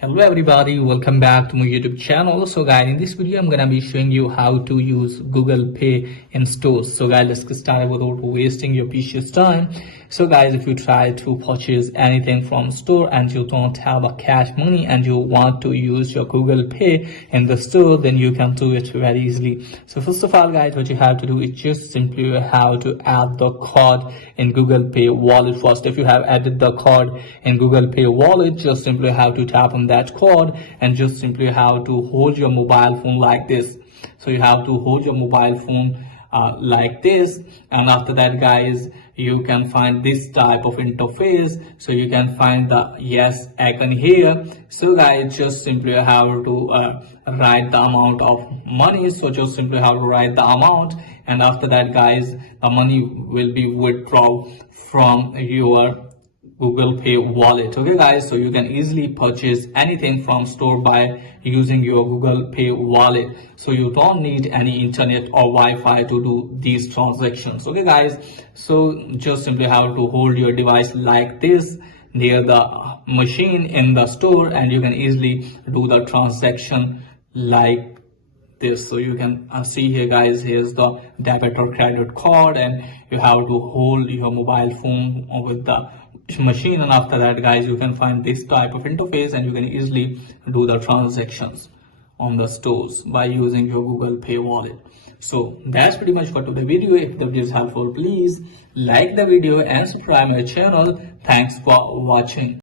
Hello everybody, welcome back to my YouTube channel. So guys, in this video I'm gonna be showing you how to use Google Pay in stores. So guys, let's get started without wasting your precious time. So guys, if you try to purchase anything from store and you don't have a cash money and you want to use your Google Pay in the store, then you can do it very easily. So first of all guys, what you have to do is just simply have to add the code in Google Pay wallet first. If you have added the code in Google Pay wallet, just simply have to tap on that code and just simply have to hold your mobile phone like this. So you have to hold your mobile phone like this, and after that guys, you can find this type of interface. So you can find the yes icon here. So guys, just simply have to write the amount of money. So just simply have to write the amount, and after that guys, the money will be withdrawn from your Google Pay wallet. Okay guys, so you can easily purchase anything from store by using your Google Pay wallet. So you don't need any internet or Wi-Fi to do these transactions. Okay guys, so just simply have to hold your device like this near the machine in the store, and you can easily do the transaction like this. So you can see here guys, here's the debit or credit card, and you have to hold your mobile phone with the machine, and after that guys, you can find this type of interface and you can easily do the transactions on the stores by using your Google Pay wallet. So that's pretty much for today's video. If the video is helpful, please like the video and subscribe my channel. Thanks for watching.